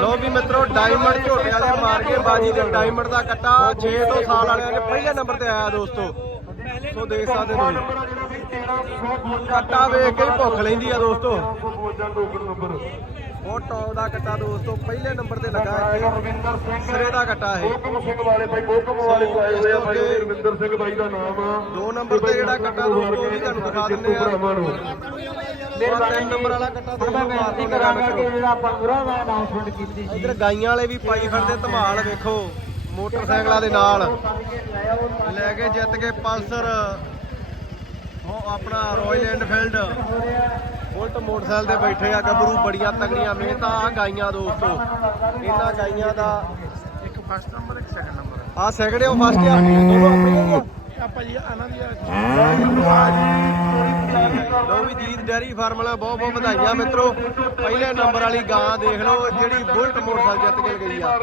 ਲੋ ਵੀ ਮਿੱਤਰੋ ਡਾਇਮੰਡ ਝੋਟੇ ਵਾਲੇ ਮਾਰ ਕੇ ਬਾਜੀ ਦੇ ਡਾਇਮੰਡ ਦਾ ਕੱਟਾ। 6 ਤੋਂ ਸਾਲ ਵਾਲਿਆਂ ਦੇ ਪਹਿਲੇ ਨੰਬਰ ਤੇ ਆਇਆ ਦੋਸਤੋ। ਸੋ ਦੇਖ ਸਕਦੇ ਹੋ ਕੱਟਾ ਵੇਖ ਕੇ ਹੀ ਭੁੱਖ ਲੈਂਦੀ ਆ ਦੋਸਤੋ। ਬਹੁਤ ਟੌਪ ਦਾ ਕੱਟਾ ਦੋਸਤੋ ਪਹਿਲੇ ਨੰਬਰ ਤੇ ਲੱਗਾ ਸਿੰਘ। ਸਿਰੇ ਦਾ ਕੱਟਾ ਇਹ। ਗੋਕਮ ਸਿੰਘ ਵਾਲੇ ਬਾਈ ਗੋਕਮ ਵਾਲੇ ਤੋਂ ਆਏ ਹੋਏ ਆ ਬਾਈ ਰਵਿੰਦਰ ਸਿੰਘ ਬਾਈ ਦਾ ਨਾਮ ਆ। ਦੋ ਨੰਬਰ ਤੇ ਜਿਹੜਾ ਕੱਟਾ ਦੋਸਤੋ ਉਹ ਵੀ ਤੁਹਾਨੂੰ ਦਿਖਾ ਦਿੰਦੇ ਆ। ਇੱਧਰ ਗਾਈਆਂ ਵਾਲੇ ਵੀ ਪਾਈ ਫਿਰਦੇ ਧਮਾਲ ਵੇਖੋ। ਮੋਟਰਸਾਈਕਲਾਂ ਦੇ ਨਾਲ। ਲੈ ਕੇ ਜਿੱਤ ਕੇ ਪਲਸਰ ਉਹ ਆਪਣਾ ਰਾਇਲ ਐਨਫੀਲਡ ਬੁਲਟ ਮੋਟਰਸਾਈਕਲ ਤੇ ਬੈਠੇ ਆ ਗੱਭਰੂ ਬੜੀਆਂ ਤਗੜੀਆਂ ਮਿਹਨਤਾਂ ਆ ਗਾਈਆਂ ਦੋਸਤੋ। ਇਹਨਾਂ ਗਾਈਆਂ ਦਾ ਇੱਕ ਫਸਟ ਨੰਬਰ ਇੱਕ ਸੈਕੰਡ ਨੰਬਰ ਆ ਸੈਕੜੇ ਉਹ ਫਸਟ ਆ। ਦੋਨੋਂ ਆਪਣੀਆਂ ਆ ਆਪਾਂ ਜੀ ਆਨੰਦ ਦੀ ਲੋ ਵੀ ਜੀਤ ਡੈਰੀ ਫਾਰਮ ਵਾਲਾ ਬਹੁਤ ਬਹੁਤ ਵਧਾਈਆਂ ਮਿੱਤਰੋ। ਪਹਿਲੇ ਨੰਬਰ ਵਾਲੀ ਗਾਂ ਦੇਖ ਲਓ ਜਿਹੜੀ ਬੁਲਟ ਮੋਟਰਸਾਈਕਲ ਜਿੱਤ ਕੇ ਗਈ ਆ। ਆ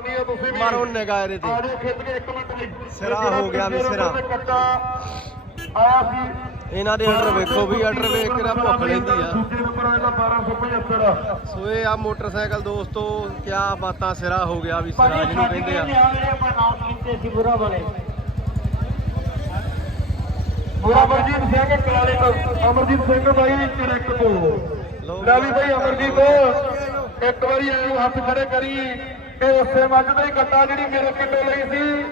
ਮਾਰੋ ਨਿਗਾਹ ਇਹਦੇ ਤੇ। ਆਜੋ ਖਿੱਚ ਕੇ ਇੱਕ ਮਿੰਟ ਲਈ ਸਿਰਾ ਹੋ ਗਿਆ ਵੀ ਸਿਰਾ। ਆਇਆ ਸੀ ਇਹਨਾਂ ਦੇ ਆਰਡਰ ਵੇਖੋ ਵੀ ਆਰਡਰ ਵੇਖ ਕੇ ਨਾ ਭੁੱਖ ਲੈਂਦੀ ਆ। ਦੂਜੇ ਨੰਬਰ ਆਇਆ 1275 ਸੋ ਇਹ ਆ ਮੋਟਰਸਾਈਕਲ ਦੋਸਤੋ ਕਿਆ ਬਾਤਾਂ ਸਿਰਾ ਹੋ ਗਿਆ ਵੀ ਸਿਰਾ ਜਿਹਨੂੰ ਕਹਿੰਦੇ ਆ। ਜਿਹੜੇ ਆਪਾਂ ਅਨਾਉਂਸ ਕੀਤੇ ਸੀ ਗੁਰਾਂ ਵਾਲੇ ਅਮਰਜੀਤ ਸਿੰਘ ਕਲਾਲੇ ਤੋਂ ਅਮਰਜੀਤ ਸਿੰਘ ਬਾਈ ਚੜਕ ਤੋਂ ਲਓ ਲੈ ਵੀ ਬਾਈ ਅਮਰਜੀਤ। ਇੱਕ ਵਾਰੀ ਐਂ ਹੱਥ ਖੜੇ ਕਰੀ ਇਹ ਉਸੇ ਮੱਝ ਦਾ ਹੀ ਕੱਟਾ ਜਿਹੜੀ ਮੇਰੇ ਪਿੰਡੋਂ ਲਈ ਸੀ।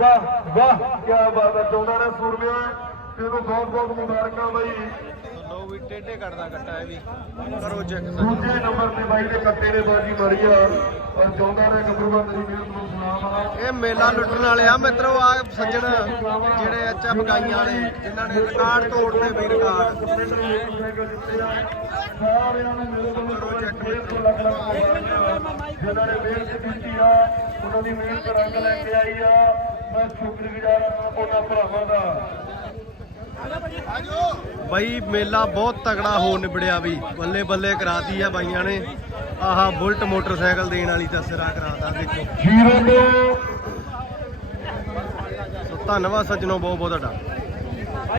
ਵਾਹ ਵਾਹ ਕੀ ਬਾਤ ਹੈ ਚੌਂਦਾ ਨੇ ਸੂਰਮਿਆ ਤੈਨੂੰ ਬਹੁਤ ਬਹੁਤ ਮੁਬਾਰਕਾਂ ਬਾਈ। ਲੋ ਵੀ ਟੇਢੇ ਕੱਟਦਾ ਕੱਟਾ ਇਹ ਵੀ। ਕਰੋ ਚੈੱਕ ਦੂਜੇ ਨੰਬਰ ਤੇ ਬਾਈ ਦੇ ਕੱਟੇ ਨੇ ਬਾਜੀ ਮਾਰੀ ਆ। ਔਰ ਚੌਂਦਾ ਨੇ ਗੱਭਰੂਆਂ ਤੇਰੀ ਮਿਹਨਤ ਨੂੰ ਸਲਾਮ ਆ ਇਹ ਮੇਲਾ ਲੁੱਟਣ ਵਾਲੇ ਆ ਮਿੱਤਰੋ ਆ ਸੱਜਣ ਜਿਹੜੇ ਐਚਐਫ ਗਾਈਆਂ ਵਾਲੇ ਜਿਨ੍ਹਾਂ ਨੇ ਰਿਕਾਰਡ ਤੋੜਦੇ ਬਈ ਰਿਕਾਰਡ। ਸਾਰਿਆਂ ਨੂੰ ਮੇਰੇ ਵੱਲੋਂ ਲੱਖ ਲੱਖ ਮੁਬਾਰਕਾਂ। ਜਿਨ੍ਹਾਂ ਨੇ ਮਿਹਨਤ ਕੀਤੀ ਆ ਉਹਨਾਂ ਦੀ ਮਿਹਨਤ ਰੰਗ ਲੈ ਕੇ ਆਈ ਆ। ਮੈਂ ਸ਼ੁਕਰਗੁਜ਼ਾਰ ਹਾਂ ਉਹਨਾਂ ਭਰਾਵਾਂ ਦਾ। ਬਈ ਮੇਲਾ ਬਹੁਤ ਤਗੜਾ ਹੋ ਨਿਬੜਿਆ ਵੀ। ਬੱਲੇ ਬੱਲੇ ਕਰਾਤੀ ਆ ਬਾਈਆਂ ਨੇ। ਆਹਾ ਬੁਲਟ ਮੋਟਰਸਾਈਕਲ ਦੇਣ ਵਾਲੀ ਤਾਂ ਸਿਰਾ ਕਰਾਤਾ ਦੇਖੋ। ਜੀਰੋ ਤੋਂ ਸੋ ਧੰਨਵਾਦ ਸੱਜਣੋ ਬਹੁਤ ਬਹੁਤ ਤੁਹਾਡਾ।